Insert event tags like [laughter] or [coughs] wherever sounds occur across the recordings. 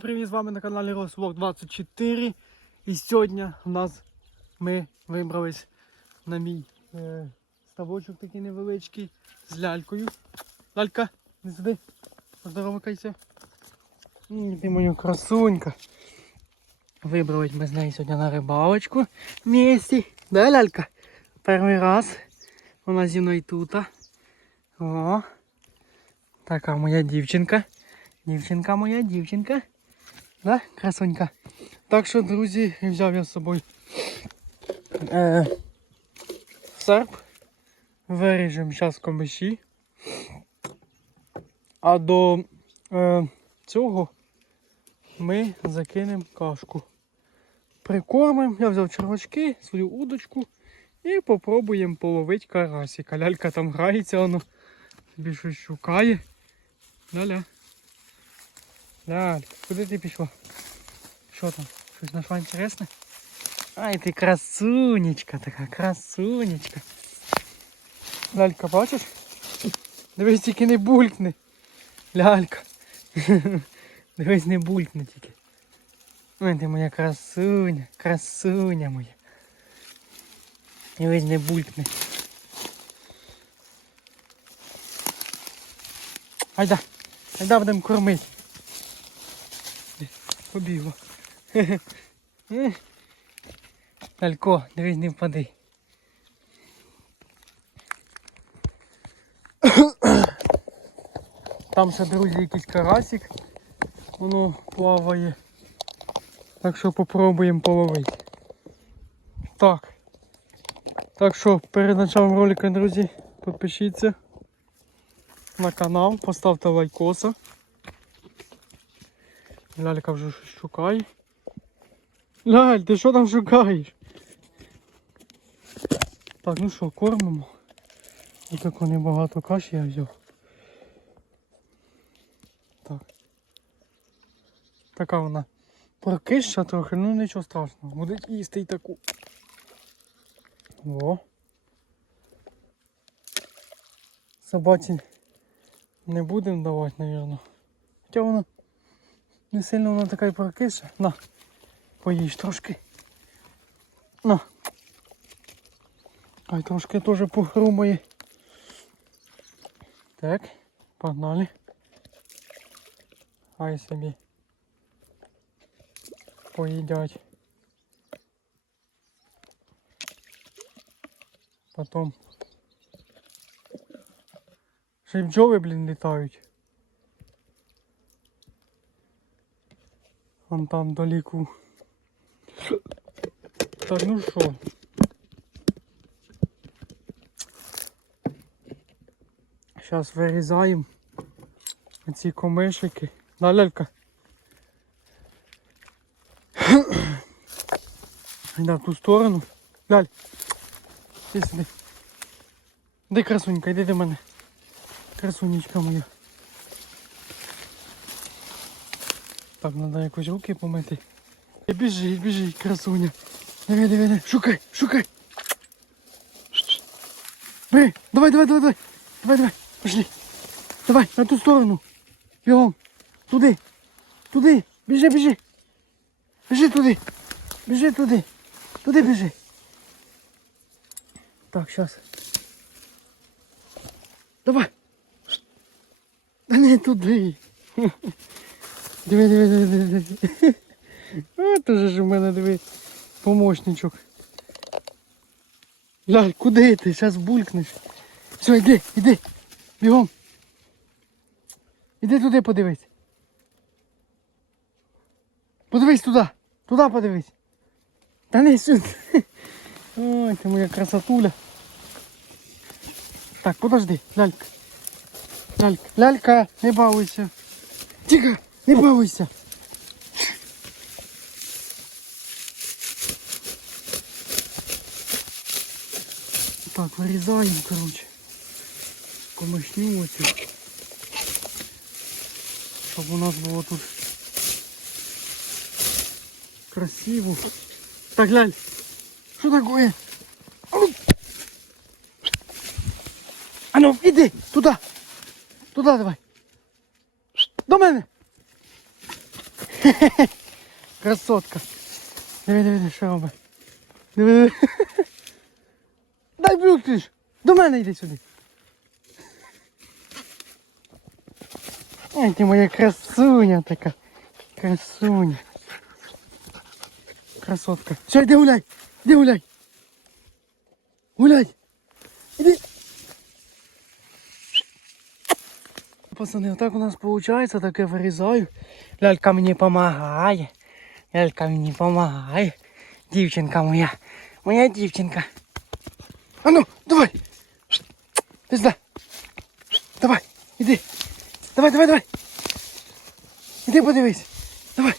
Привіт, з вами на каналі Рослог 24. І сьогодні у нас ми вибрались на мій е, ставочок такий невеличкий з лялькою. Лалька, не сиди. М, Ти моя красунька. Вибрались ми з нею сьогодні на рибалочку місті. Да, лялька? Перший раз. Вона зі мною тут. О, така моя дівчинка. Дівчинка моя, дівчинка. Да, красунька. Так що, друзі, взяв я з собою е, серп. Виріжемо зараз комиші. А до е, цього ми закинемо кашку. Прикормимо, я взяв червачки, свою удочку і попробуємо половити карасика. Лялька там грається, воно щось шукає. Ля-ля. Лялька, куди ти пішла? Що там? Щось знайшла інтересне? Ай, ти красунечка така, красунечка. Лялька, бачиш? Дивись, тільки не булькне. Лялька. Дивись, не булькне тільки. Ой, ти моя красуня, красуня моя. Дивись, не булькне. Айда, айда будемо кормити. Побігла. [laughs] Е. Дивись, не впади. [coughs] Там ще, друзі, якийсь карасик. Воно плаває. Так що попробуємо половити. Так. Так що перед началом ролика, друзі, підпишіться на канал, поставте лайкоса. Лялька вже щось шукає. Ляль, ти що там шукаєш? Так, ну що, кормимо. Ось таку небагато каші я взяв. Так. Така вона прокища трохи, ну нічого страшного. Буде їсти й таку. О. Собаці не будемо давати, мабуть. Хоча вона не сильно вона така й прокиша. На, поїж трошки. На. Ай, трошки теж похрумає. Так, погнали. Хай собі. Поїдять. Потом. Бджоли, блін, літають. Вон там далеко. Так, ну що? Зараз вирізаємо ці комишики. Да, лялька? [coughs] Йде в ту сторону. Ляль. Ти сюди. Де красунька, йди до мене. Красунечка моя. Так, треба якось руки помити. І біжи, біжи, красуня. Диви, диви, диви. Шукай, шукай. Бери, давай, давай, давай, давай. Давай, давай, пошли. Давай, на ту сторону. Бігом. Туди. Туди. Біжи, біжи. Біжи туди. Біжи туди. Туди біжи. Так, зараз. Давай. Да не туди. Диви, диви, диви, диви, диви. От уже ж у мене диви. Помощничок. Ляль, куди ти? Зараз булькнеш. Все, йди, йди. Бігом. Іди туди подивись. Подивись туди. Туди подивись. Та не сюди. Ой, ти моя красотуля. Так, подожди, лялька. Лялька, лялька, не балуйся. Тихо, не балуйся. Так, вирізаємо, коротше. Комишню оцю. Щоб у нас було тут красиво. Так, глянь. Що такое? А ну. А ну, іди, туди. Туди давай. [laughs] Красотка. Диви, диви, що робить. Диви, диви. Дай виключ. До мене йди сюди. Ай, ти моя красуня така. Красуня. Красотка. Все, йди гуляй. Іди гуляй. Гуляй. Іди. Пацани, отак у нас виходить, так я вирізаю. Лялька мені допомагає. Лялька мені допомагає. Дівчинка моя. Моя дівчинка. А ну, давай. Ти сюди. Давай, іди. Давай, давай, давай. Іди подивись. Давай.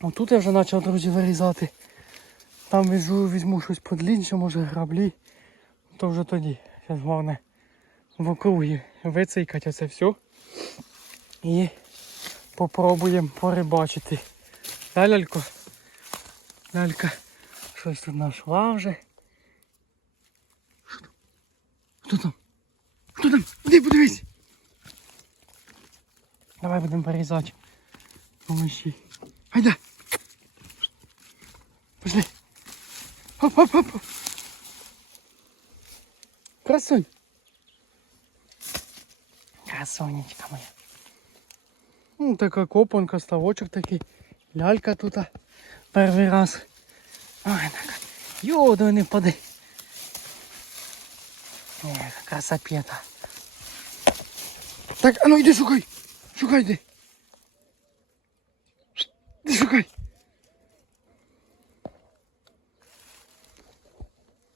Отут я вже почав, друзі, вирізати. Там візьму, візьму щось подлінше, може граблі. То вже тоді. Зараз головне в округі вицейкати оце все. І попробуємо порибачити. Да, лялько? Лялька, щось тут нашла вже. Що там? Хто там? Хто там? Іди подивись. Давай будемо порізати. Помощі. Айда. Пошли. Хоп, хоп, хоп. хоп. Красунь. Красунечка моя. Ну, така копанка, ставочок такий. Лялька тут перший раз. Ой, така. Йоду не впади. Эх, красопета. Так, а ну йди шукай. Шукай йди. Іди шукай.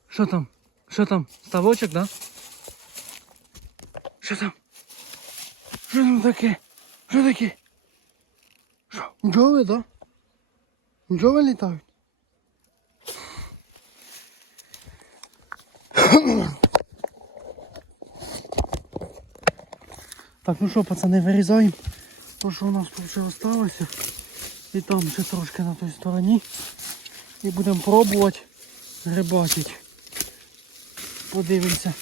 Що там? Що там? Ставочок, да? Що там? Що там таке? Що таке? Що? Бджоли, да? Бджоли літають. Так, ну що, пацани, вирізаємо. То, що у нас тут ще залишилося. І там ще трошки на той стороні. І будемо пробувати рибачити. Подивимося,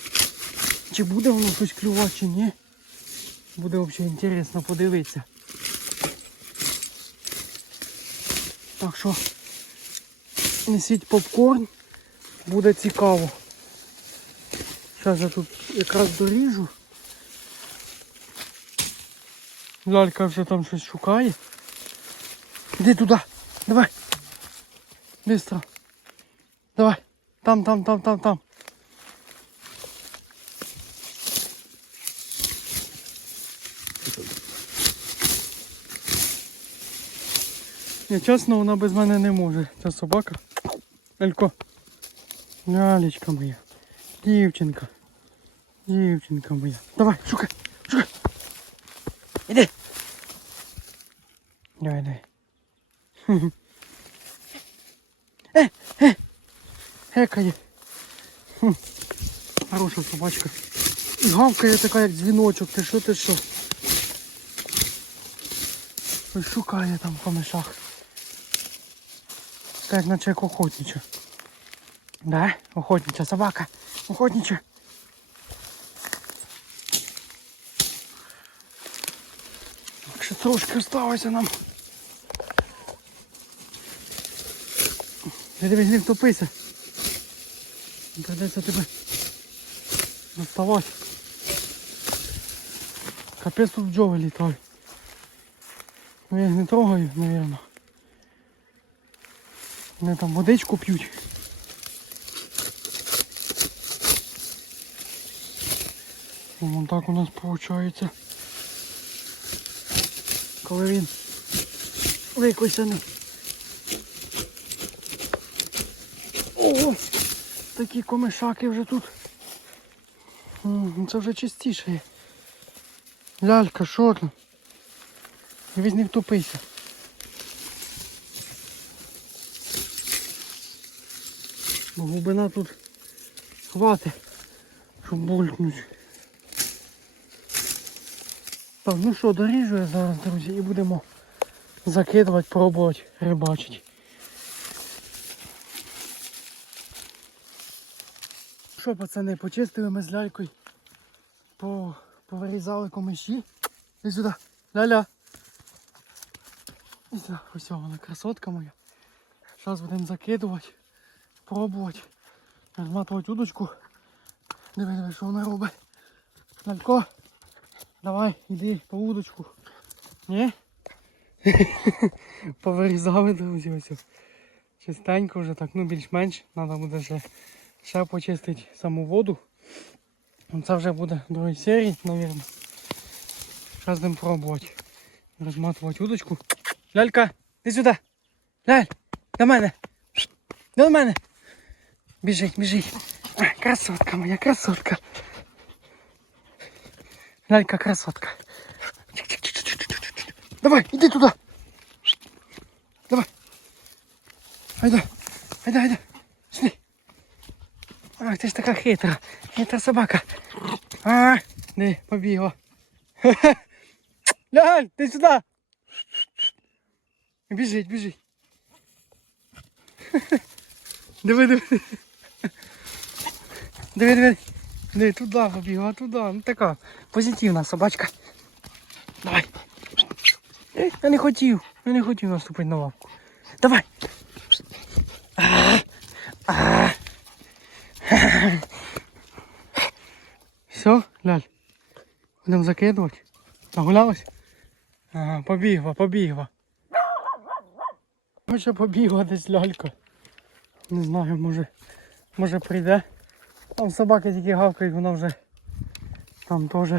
чи буде воно щось клювати, чи ні. Буде взагалі інтересно подивитися. Так що несіть попкорн, буде цікаво. Зараз я тут якраз доріжу. Лалька вже там щось шукає. Іди туди. Давай. Быстро. Давай. Там, там, там, там, там. Ні, чесно, вона без мене не може. Ця собака. Елько. Лялечка моя. Дівчинка. Дівчинка моя. Давай, шукай, шукай. Іди. Давай, давай. [laughs] Е, е. Гекає. Хороша собачка. І гавкає така, як дзвіночок. Ти що, ти що? Шукає там по мешах. Так, наче як охотнича. Да? Охотнича собака. Охотнича. Так, ще трошки осталося нам. Ти дивись, не втопися. Придеться тебе доставати. Капець тут бджоли літають. Ну я їх не трогаю, мабуть. Вони там водичку п'ють. Вон так у нас виходить. Коли він викосяний. Ого! Такі комишаки вже тут. Це вже чистіше є. Лялька, там? Дивись, не втопися. Глибина тут хватить, щоб булькнуть. Так, ну що, доріжу я зараз, друзі, і будемо закидувати, пробувати рибачити. Що, пацани, почистили ми з лялькою, по, повирізали комиші. І сюди. Ля-ля. Ось, ось вона красотка моя. Зараз будемо закидувати, пробувати, розматувати удочку. Диви, диви, що вона робить. Лалько, давай, іди по удочку. Ні? [laughs] Повирізали, друзі, ось. Чистенько вже так, ну більш-менш. Треба буде ще, ще почистити саму воду. Ну, Це вже буде другій серії, мабуть. Зараз будемо пробувати. Розматувати удочку. Лялька, іди сюди. Ляль, до мене. До мене. Біжить, біжить. А, красотка моя, красотка. Лялька, красотка. Чик-чик-чик-чик-чик-чик. Давай, іди туди. Давай. Айда, айда, айда. Сюди. Ах, ти ж така хитра. Хитра собака. А, не, побігла. [laughs] Ляль, ти сюди. Біжить, біжить. [laughs] Диви, диви. Диви, диви. Диви, туди побігла, туди. Ну така позитивна собачка. Давай. Я не хотів. Я не хотів наступити на лапку. Давай. Все, Ляль. Будемо закидувати. Нагулялась? Ага, побігла, побігла. Може побігла десь лялька. Не знаю, може, може прийде. Там собаки тільки гавкають, вона вже там теж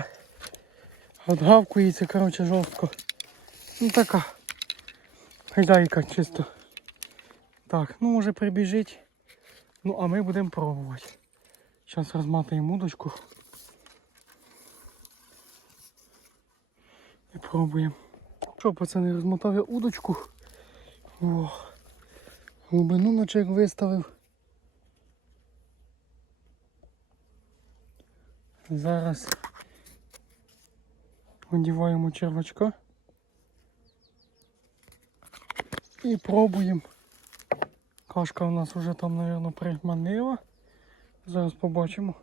отгавкується, коротше, жорстко. Ну така. Хазяйка чисто. Так, ну може прибіжить. Ну а ми будемо пробувати. Зараз розматуємо удочку. І пробуємо. Що, пацани, розмотав я удочку. О, глибину на чек виставив. Зараз одіваємо червачка. І пробуємо. Кашка у нас вже там, мабуть, пригманила. Зараз побачимо.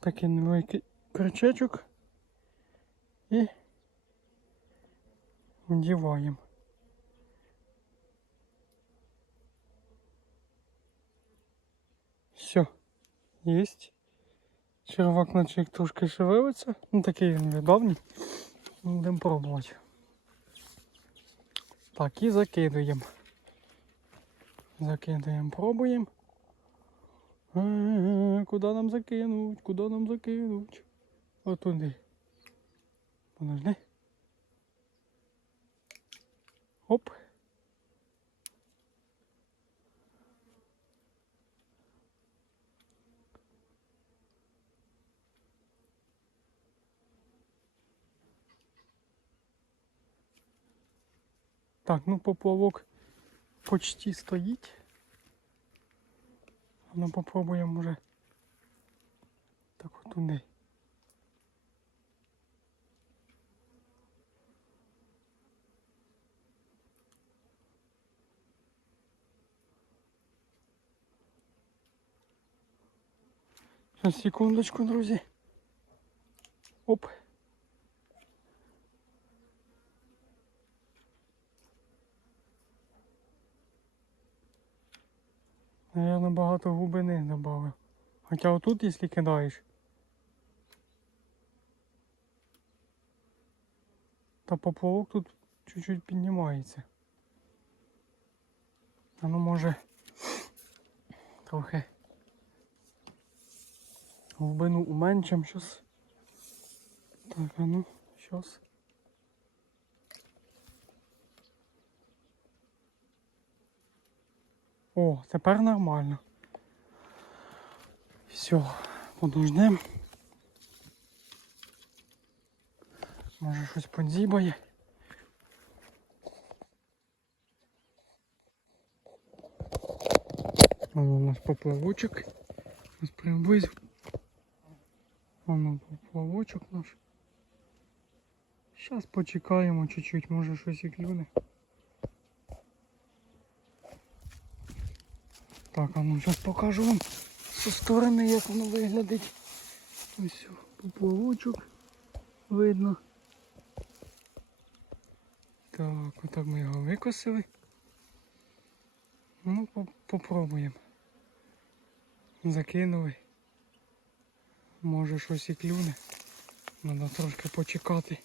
Такий невеликий крючечок. І вдіваємо. Все, єсть. Червак наче трошки шевелиться. Ну такий він недавній. Будемо пробувати. Так, і закидуємо. Закидуємо, пробуємо. Е, Куди нам закинуть? Куди нам закинуть? Отуди. Подожди. Оп. Так, ну поплавок почти стоїть. Ну попробуємо вже так от туди. Сейчас, секундочку, друзі. Оп. Наверно, багато глибини додав. Хоча отут, якщо кидаєш, то поплавок тут чуть-чуть піднімається. А ну може трохи глибину уменшим щось. Так, а ну, щось. О, тепер нормально. Все, подождем. Може щось подзібає. Воно у нас поплавочок. Ось приблизь. Воно поплавочок наш. Зараз почекаємо чуть-чуть, може щось і клюне. Так, а ну зараз покажу вам зі сторони, як воно виглядить. Ось поплавочок видно. Так, отак ми його викосили. Ну, попробуємо. Закинули. Може щось і клюне. Треба трошки почекати.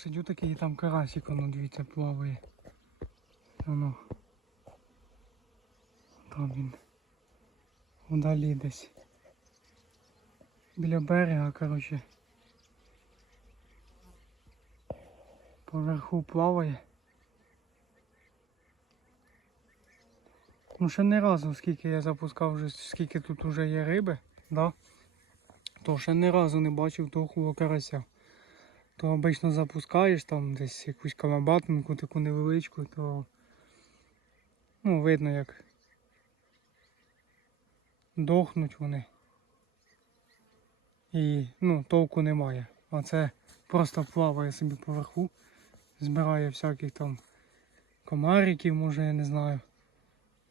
Сидю такий, і там карасик, воно дивіться, плаває. Воно. Там він. Вдалі десь. Біля берега, коротше. Поверху плаває. Ну ще не разу, скільки я запускав, вже, скільки тут вже є риби, да? то ще не разу не бачив тухлого карася. То обично запускаєш там десь якусь калабатинку таку невеличку, то ну, видно як дохнуть вони. І ну, толку немає. А це просто плаває собі поверху, збирає всяких там комариків, може я не знаю.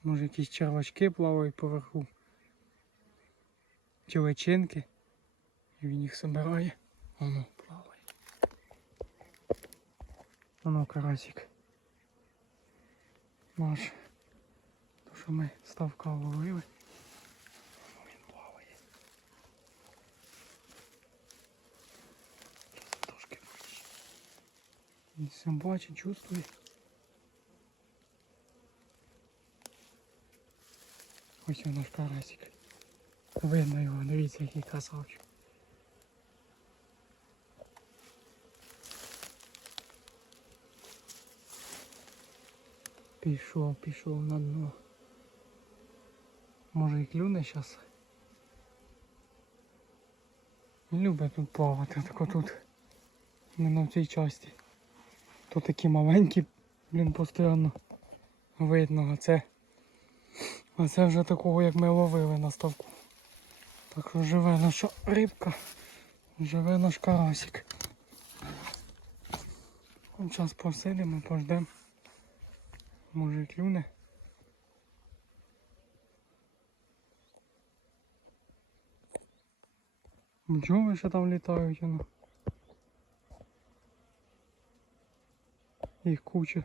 Може якісь червачки плавають поверху. Чи личинки. І він їх збирає. Воно Воно карасик. Наш. То, що ми ставка ловили. Воно він плаває. Зараз трошки вище. Він все бачить, чувствує. Ось він наш карасик. Видно його, дивіться, який красавчик. Пішов, пішов на дно. Може і клюне зараз. Любить тут плавати, так отут. Іменно в цій часті. То такі маленькі, блін, постійно видно, а це. А це вже такого, як ми ловили на ставку. Так що живе наша рибка, живе наш карасик. Зараз посидимо, пождемо. Може клюне. Бджоли ще там літають, воно. Їх куча.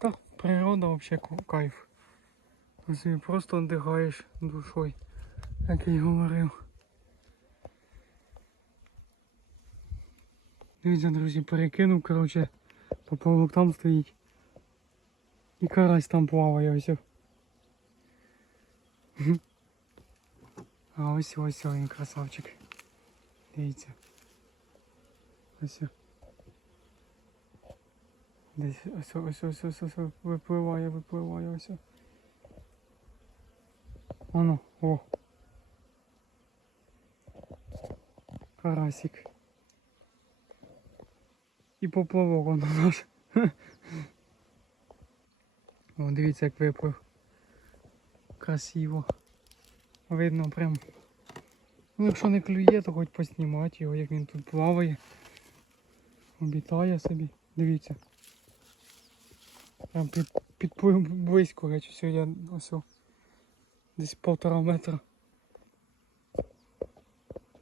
Та природа вообще кайф. Ти просто віддихаєш душою, як я й говорив. Дивіться, друзі, перекинув, коротше, поплавок там стоїть. І карась там плаває ось. А ось ось він красавчик. Дивіться. Ось. Десь ось ось ось ось ось випливає, випливає ось. Оно, о. Карасик. І поплавок воно наш. О, дивіться, як виплив. Красиво. Видно прям. Ну, якщо не клює, то хоч поснімати його, як він тут плаває. Обітає собі. Дивіться. Прям під, підплив близько, все, я ось. Десь полтора метра.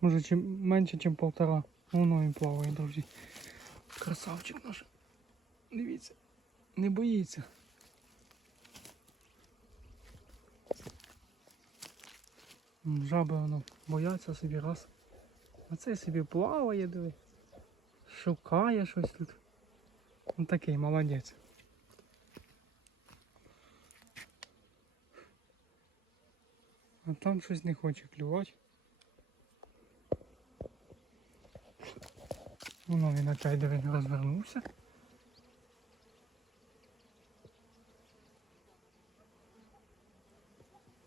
Може чим менше, ніж полтора. Воно він плаває, друзі. Красавчик наш. Дивіться. Не боїться. Жаби воно бояться собі раз. А цей собі плаває, диви. Шукає щось тут. Ну такий молодець. А там щось не хоче клювати. Воно він опять диви розвернувся.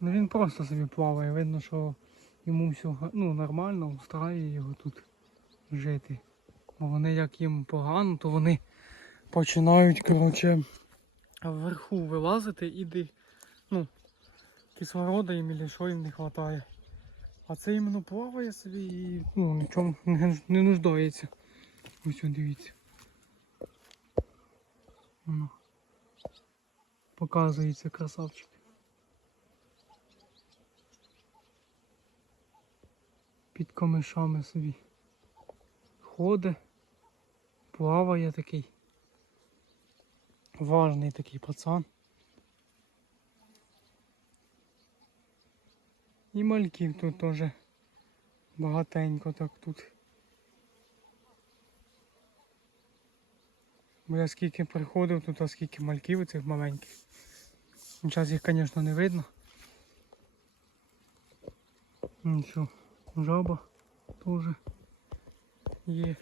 Ну він просто собі плаває, видно, що йому все ну, нормально, устраює його тут жити. Бо вони як їм погано, то вони починають, коротше, вверху вилазити і ну, кислорода їм і що їм не вистачає. А це іменно плаває собі і ну, нічому не, не нуждається. Ось он, дивіться. Воно. Показується красавчик. Під камешами собі. Ходить, плаває такий. Важний такий пацан. І мальків тут теж багатенько так тут. Бо я скільки приходив тут, а скільки мальків цих маленьких. Зараз їх, звісно, не видно. Нічого, жаба теж є.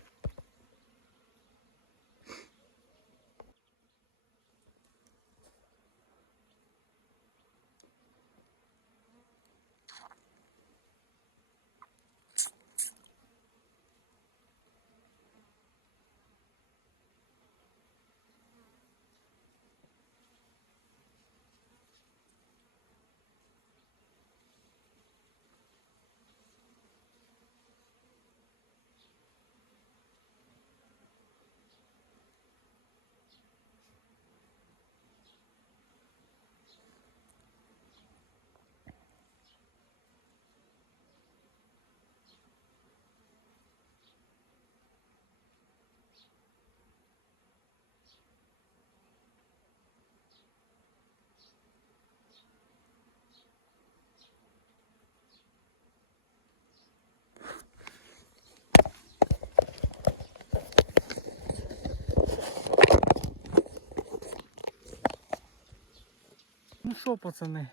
Що, пацани?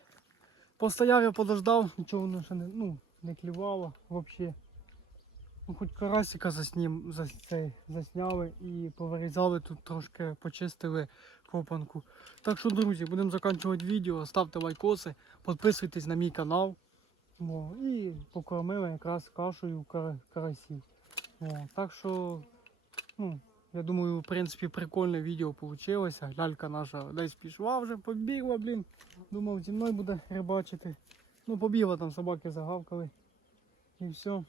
Постояв я подождав, нічого воно ще не, ну, не клювало взагалі. Ну, хоч карасика заснім, зас, цей, засняли і повирізали тут трошки почистили копанку. Так що, друзі, будемо закінчувати відео. Ставте лайкоси, підписуйтесь на мій канал. О, і покормили якраз кашею кар, карасів. Так що, ну, я думаю, в принципі, прикольне відео вийшло. Лялька наша десь пішла вже, побігла, блін. Думав, зі мною буде рибачити. Ну, побігла там собаки загавкали. І все.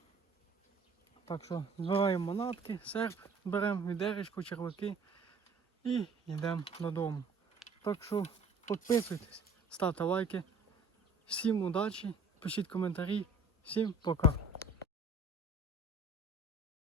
Так що збираємо манатки, серп, беремо відеречку, черваки і йдемо додому. Так що підписуйтесь, ставте лайки. Всім удачі, пишіть коментарі. Всім пока.